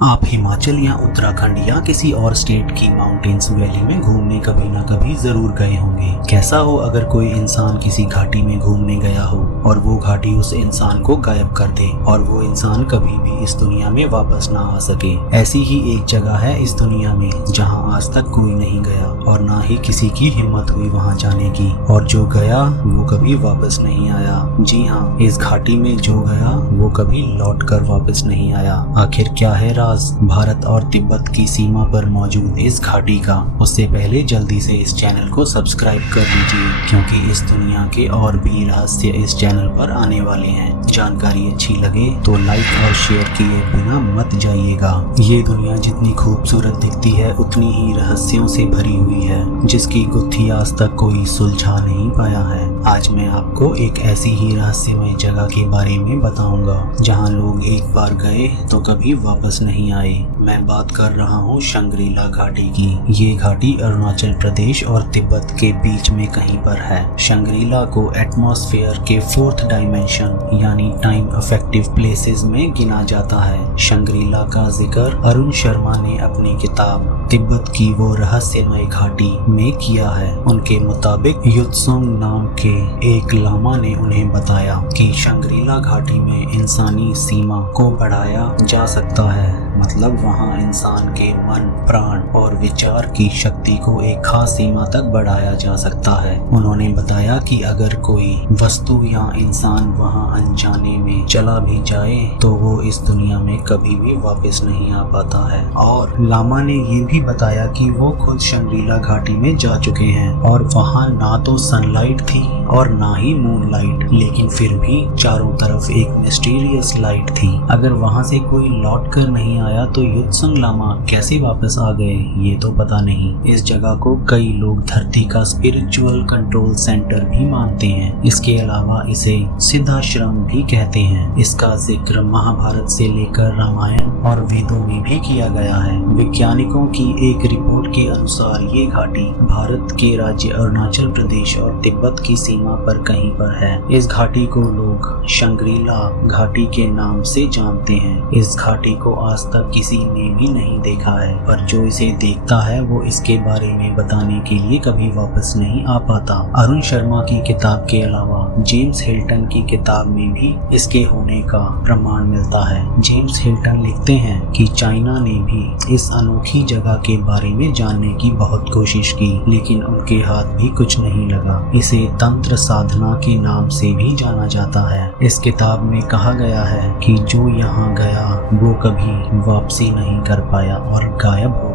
आप हिमाचल या उत्तराखंड या किसी और स्टेट की माउंटेन्स वैली में घूमने कभी ना कभी जरूर गए होंगे। कैसा हो अगर कोई इंसान किसी घाटी में घूमने गया हो और वो घाटी उस इंसान को गायब कर दे और वो इंसान कभी भी इस दुनिया में वापस ना आ सके। ऐसी ही एक जगह है इस दुनिया में जहाँ आज तक कोई नहीं गया और ना ही किसी की हिम्मत हुई वहाँ जाने की, और जो गया वो कभी वापस नहीं आया। जी हाँ, इस घाटी में जो गया वो कभी लौट कर वापस नहीं आया। आखिर क्या है भारत और तिब्बत की सीमा पर मौजूद इस घाटी का? उससे पहले जल्दी से इस चैनल को सब्सक्राइब कर लीजिए, क्योंकि इस दुनिया के और भी रहस्य इस चैनल पर आने वाले हैं। जानकारी अच्छी लगे तो लाइक और शेयर किए बिना मत जाइएगा। ये दुनिया जितनी खूबसूरत दिखती है उतनी ही रहस्यों से भरी हुई है, जिसकी गुत्थी आज तक कोई सुलझा नहीं पाया है। आज मैं आपको एक ऐसी ही रहस्यमय जगह के बारे में बताऊंगा जहाँ लोग एक बार गए तो कभी वापस नहीं आए। मैं बात कर रहा हूँ शंग्रीला घाटी की। ये घाटी अरुणाचल प्रदेश और तिब्बत के बीच में कहीं पर है। शंग्रीला को एटमॉस्फेयर के 4th डायमेंशन यानी टाइम इफेक्टिव प्लेसेस में गिना जाता है। शंग्रीला का जिक्र अरुण शर्मा ने अपनी किताब तिब्बत की वो रहस्यमय घाटी में किया है। उनके मुताबिक युत्सुंग नाम के एक लामा ने उन्हें बताया कि शंग्रीला घाटी में इंसानी सीमा को बढ़ाया जा सकता है, मतलब वहाँ इंसान के मन, प्राण और विचार की शक्ति को एक खास सीमा तक बढ़ाया जा सकता है। उन्होंने बताया कि अगर कोई वस्तु या इंसान वहाँ अनजाने में चला भी जाए तो वो इस दुनिया में कभी भी वापस नहीं आ पाता है। और लामा ने ये भी बताया कि वो खुद शंग्रीला घाटी में जा चुके हैं और वहाँ ना तो सनलाइट थी और ना ही मूनलाइट, लेकिन फिर भी चारों तरफ एक मिस्टीरियस लाइट थी। अगर वहाँ से कोई लौट कर नहीं आया तो युत्सुंग लामा कैसे वापस आ गए ये तो पता नहीं। इस जगह को कई लोग धरती का स्पिरिचुअल कंट्रोल सेंटर भी मानते हैं। इसके अलावा इसे सिद्धाश्रम भी कहते हैं। इसका जिक्र महाभारत से लेकर रामायण और वेदों में भी किया गया है। वैज्ञानिकों की एक रिपोर्ट के अनुसार ये घाटी भारत के राज्य अरुणाचल प्रदेश और तिब्बत की सीमा पर कहीं पर है। इस घाटी को लोग शंग्रीला घाटी के नाम से जानते हैं। इस घाटी को आज तक किसी ने भी नहीं देखा है, पर जो इसे देखता है वो इसके बारे में बताने के लिए कभी वापस नहीं आ पाता। अरुण शर्मा की किताब के अलावा जेम्स हिल्टन की किताब में भी इसके होने का प्रमाण मिलता है। जेम्स हिल्टन लिखते हैं कि चाइना ने भी इस अनोखी जगह के बारे में जानने की बहुत कोशिश की, लेकिन उनके हाथ भी कुछ नहीं लगा। इसे तंत्र साधना के नाम से भी जाना जाता है। इस किताब में कहा गया है कि जो यहाँ गया वो कभी वापसी नहीं कर पाया और गायब हो